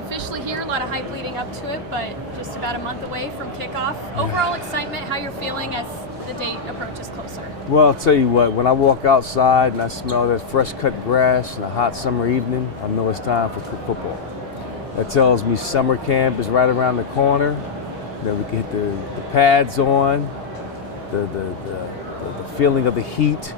officially here, a lot of hype leading up to it, but just about a month away from kickoff. Overall excitement, how you're feeling as the date approaches closer? Well, I'll tell you what, when I walk outside and I smell that fresh cut grass in a hot summer evening, I know it's time for football. That tells me summer camp is right around the corner, that we can hit the pads on, the feeling of the heat.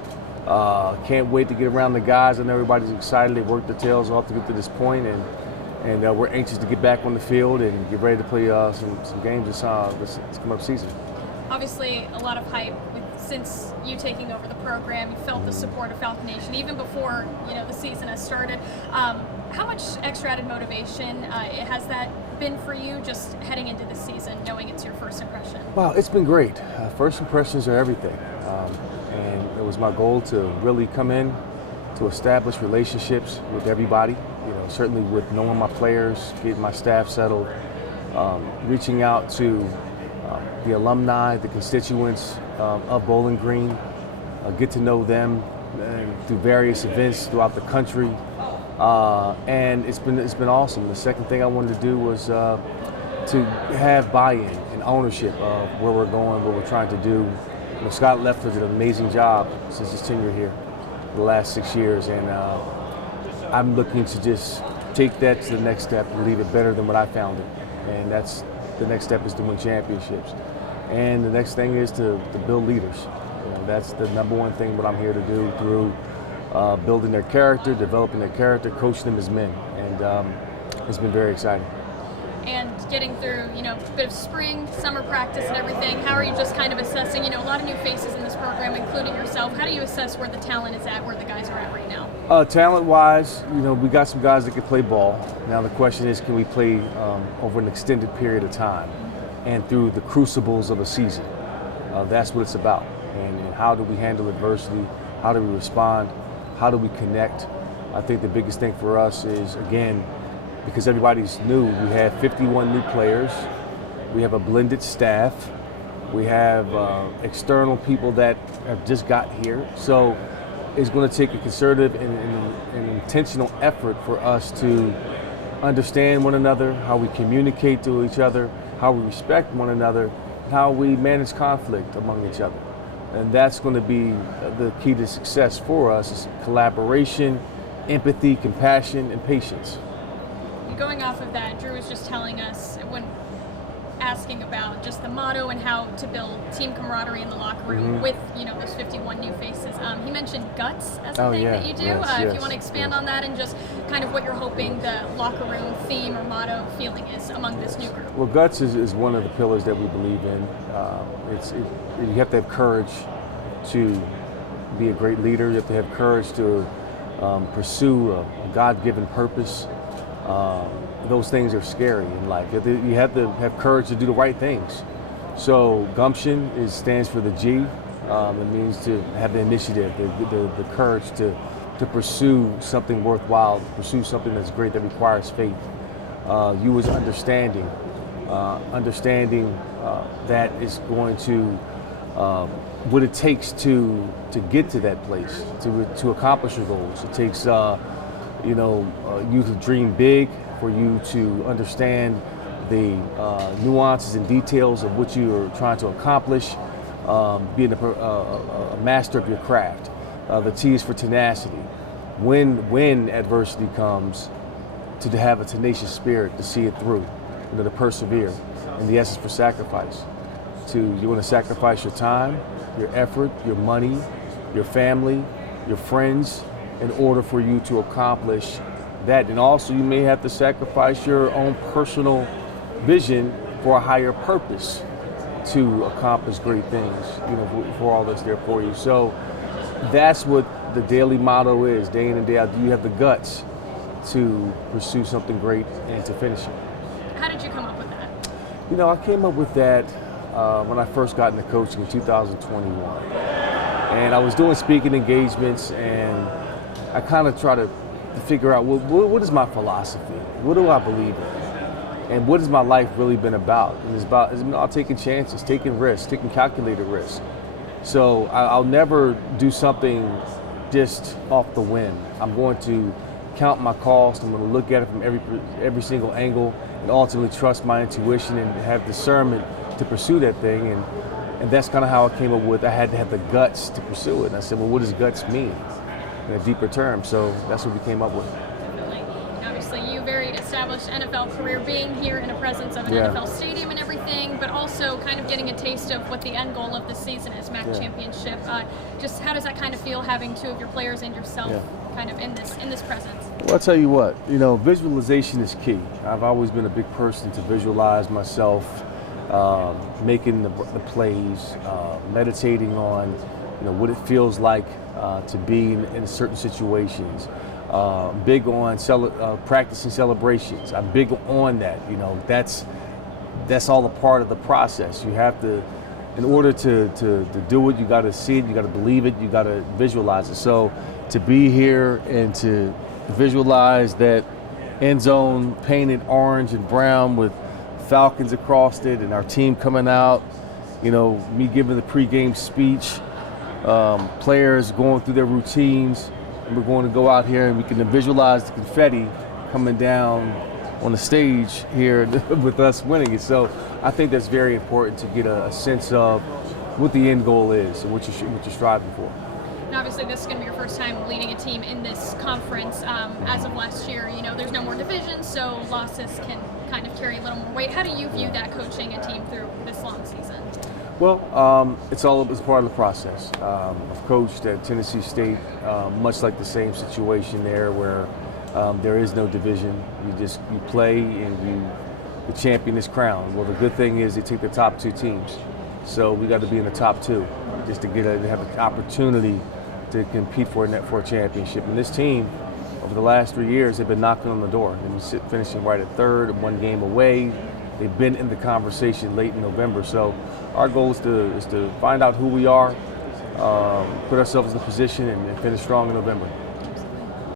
Can't wait to get around the guys. I know everybody's excited. They worked their tails off to get to this point, and we're anxious to get back on the field and get ready to play some games this coming up season. Obviously, a lot of hype since you taking over the program. You felt the support of Falcon Nation even before the season has started. How much extra added motivation has that been for you just heading into the season, knowing it's your first impression? Wow, it's been great. First impressions are everything. And it was my goal to really come in to establish relationships with everybody, certainly with knowing my players, getting my staff settled, reaching out to the alumni, the constituents of Bowling Green, get to know them through various events throughout the country. And it's been awesome. The second thing I wanted to do was to have buy-in and ownership of where we're going, what we're trying to do. Scott Leffler did an amazing job since his tenure here for the last 6 years, and I'm looking to just take that to the next step and leave it better than what I found it. And that's the next step is to win championships. And the next thing is to build leaders. That's the number one thing what I'm here to do through building their character, developing their character, coaching them as men. And it's been very exciting. And getting through, a bit of spring, summer practice and everything, how are you just kind of assessing, a lot of new faces in this program, including yourself. How do you assess where the talent is at, where the guys are at right now? Talent-wise, we got some guys that can play ball. Now the question is, can we play over an extended period of time and through the crucibles of a season? That's what it's about. And how do we handle adversity? How do we respond? How do we connect? I think the biggest thing for us is, again, because everybody's new, we have 51 new players. We have a blended staff. We have external people that have just got here. So it's going to take a concerted and intentional effort for us to understand one another, how we communicate to each other, how we respect one another, how we manage conflict among each other. And that's going to be the key to success for us is collaboration, empathy, compassion, and patience. Going off of that, Drew was just telling us when asking about just the motto and how to build team camaraderie in the locker room with those 51 new faces. He mentioned guts as a thing that you do. If you want to expand on that and just kind of what you're hoping the locker room theme or motto feeling is among this new group. Well, guts is one of the pillars that we believe in. You have to have courage to be a great leader. You have to have courage to pursue a God-given purpose. Those things are scary in life. You have to have courage to do the right things. So gumption stands for the G. It means to have the initiative, the courage to pursue something worthwhile, to pursue something that's great that requires faith. You as understanding that is going to what it takes to get to that place, to accomplish your goals. It takes you to dream big, for you to understand the nuances and details of what you are trying to accomplish, being a master of your craft. The T is for tenacity. When adversity comes, to have a tenacious spirit to see it through, to persevere. And the S is for sacrifice. You want to sacrifice your time, your effort, your money, your family, your friends, in order for you to accomplish that. And also you may have to sacrifice your own personal vision for a higher purpose to accomplish great things, for all that's there for you. So that's what the daily motto is, day in and day out. Do you have the guts to pursue something great and to finish it? How did you come up with that? I came up with that when I first got into coaching in 2021. And I was doing speaking engagements, and I kind of try to figure out what is my philosophy? What do I believe in? And what has my life really been about? And it's about taking chances, taking risks, taking calculated risks. So I'll never do something just off the whim. I'm going to count my cost. I'm going to look at it from every single angle, and ultimately trust my intuition and have discernment to pursue that thing. And that's kind of how I came up with, I had to have the guts to pursue it. And I said, well, what does guts mean in a deeper term? So that's what we came up with. Definitely. And obviously, you very established NFL career, being here in the presence of an NFL stadium and everything, but also kind of getting a taste of what the end goal of the season is, MAC championship. Just how does that kind of feel, having two of your players and yourself kind of in this presence? Well, I'll tell you what, visualization is key. I've always been a big person to visualize myself, making the plays, meditating on, what it feels like to be in certain situations. Big on practicing celebrations. I'm big on that. That's all a part of the process. You have to, in order to do it, you got to see it, you got to believe it, you got to visualize it. So to be here and to visualize that end zone painted orange and brown with Falcons across it, and our team coming out, me giving the pregame speech, players going through their routines, and we're going to go out here and we can visualize the confetti coming down on the stage here with us winning it. So I think that's very important to get a sense of what the end goal is and what you're striving for. And obviously, this is going to be your first time leading a team in this conference. As of last year, there's no more divisions, so losses can kind of carry a little more weight. How do you view that, coaching a team through this long season? Well, it's part of the process. I've coached at Tennessee State, much like the same situation there, where there is no division. You play and the champion is crowned. Well, the good thing is they take the top two teams, so we got to be in the top two just to have the opportunity to compete for a championship. And this team, over the last 3 years, they've been knocking on the door. They've been finishing right at third, and one game away. They've been in the conversation late in November. So our goal is to find out who we are, put ourselves in a position, and finish strong in November.